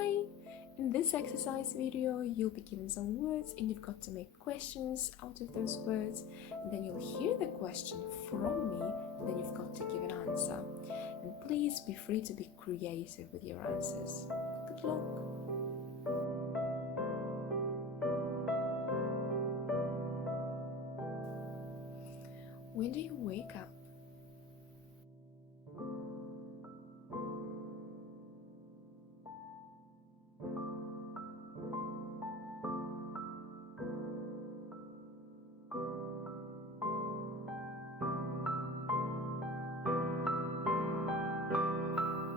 Hi! In this exercise video, you'll be given some words and you've got to make questions out of those words, and then you'll hear the question from me, and then you've got to give an answer. And please be free to be creative with your answers. Good luck! When do you wake up?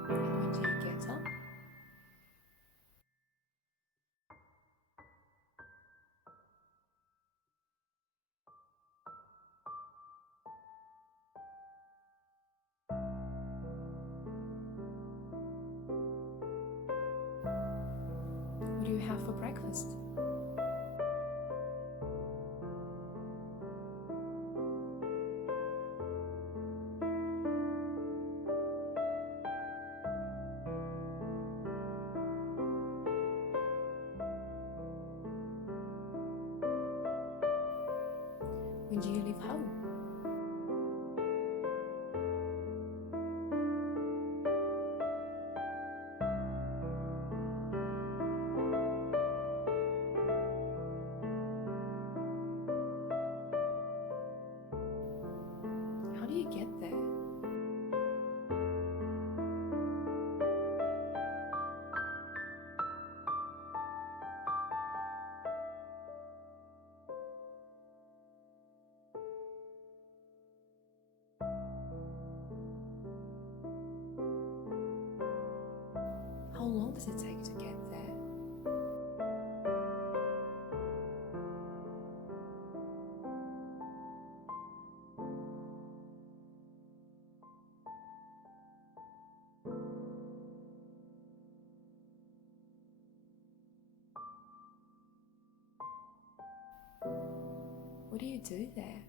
And when do you get up? What do you have for breakfast? When do you leave home? How do you get there? How long does it take to get there? What do you do there?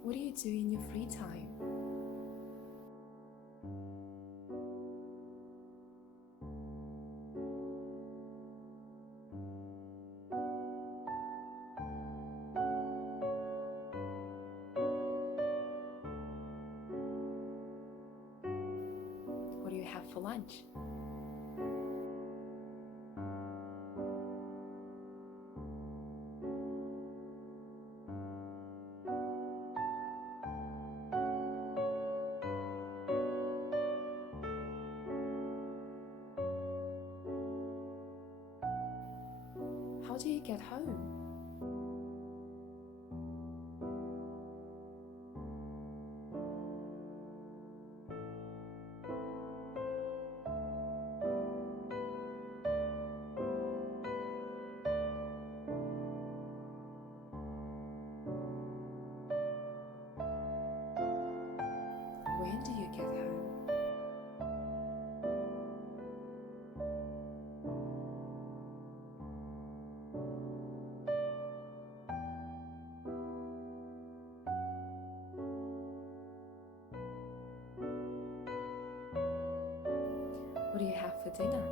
What do you do in your free time? What do you have for lunch? How do you get home? When do you get home? What do you have for dinner?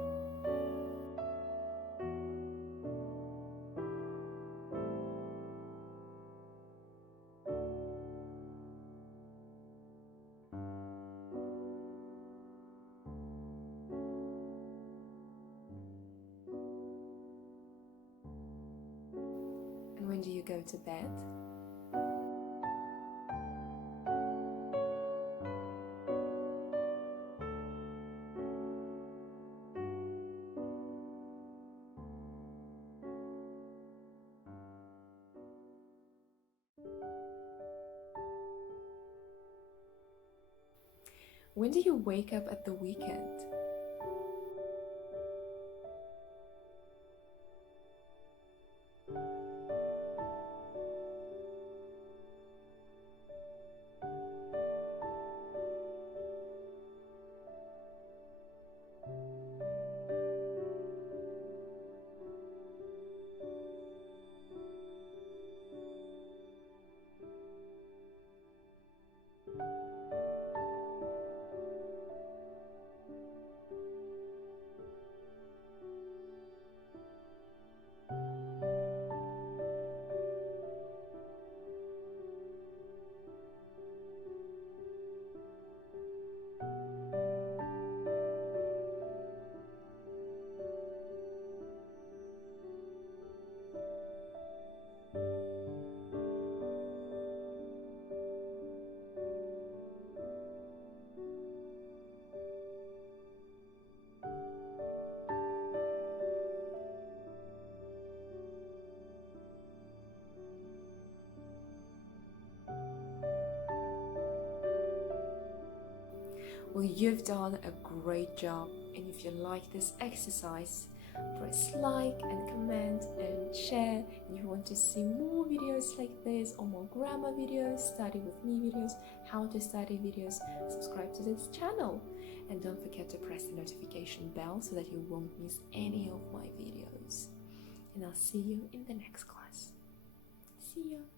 And when do you go to bed? When do you wake up at the weekend? Well, you've done a great job, and if you like this exercise, press like and comment and share. And if you want to see more videos like this or more grammar videos, study with me videos, how to study videos, subscribe to this channel. And don't forget to press the notification bell so that you won't miss any of my videos. And I'll see you in the next class. See ya!